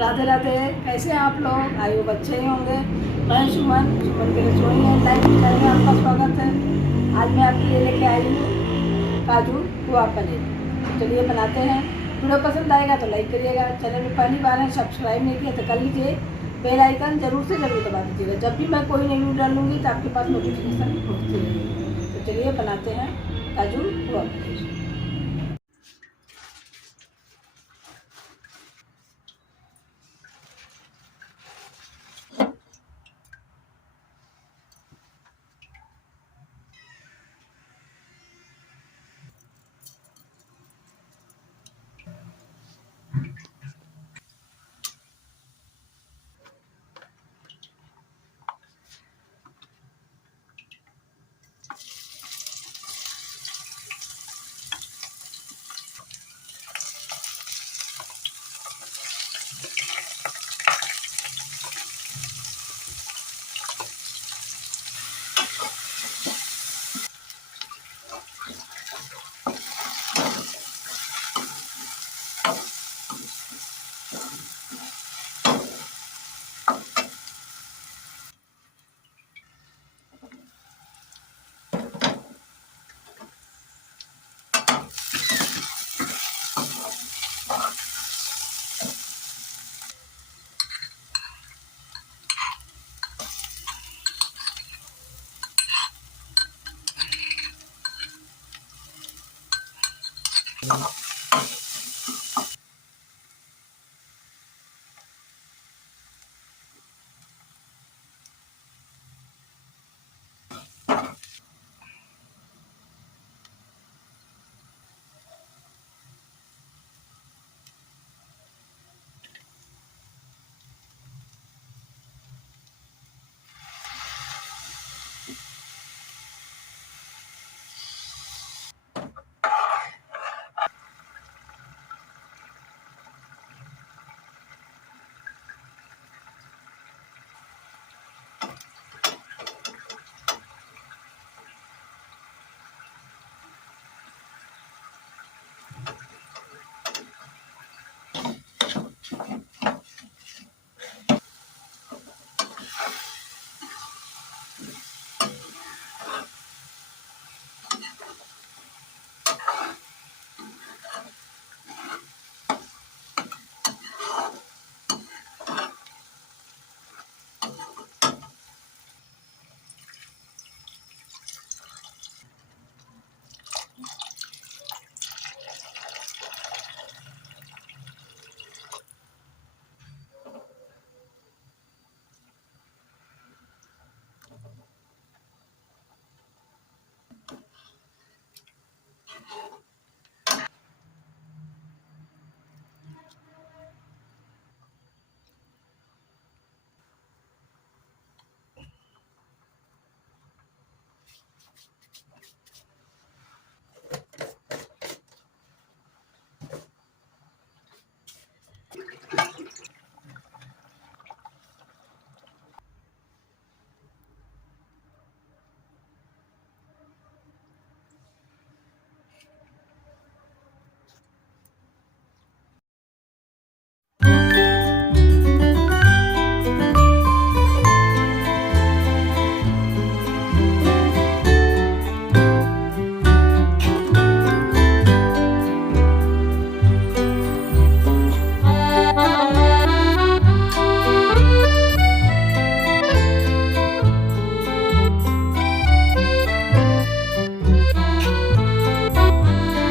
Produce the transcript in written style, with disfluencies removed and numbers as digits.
राधे राधे। कैसे हैं आप लोग? आई होप अच्छे ही होंगे। मैं सुमन के रसोई है लाइव चैनल में आपका स्वागत है। आज मैं आपके लिए लेके आई हूँ काजू खोया पनीर। तो चलिए बनाते हैं। वीडियो पसंद आएगा तो लाइक करिएगा। चैनल में पहली बार है, सब्सक्राइब नहीं किया तो कर लीजिए। बेल आइकन जरूर से जरूर दबा दीजिएगा। जब भी मैं कोई नई वीडियो डालूंगी तो आपके पास नोटिफिकेशन पहुँचती रहेगी। तो चलिए बनाते हैं काजू खोया पनीर।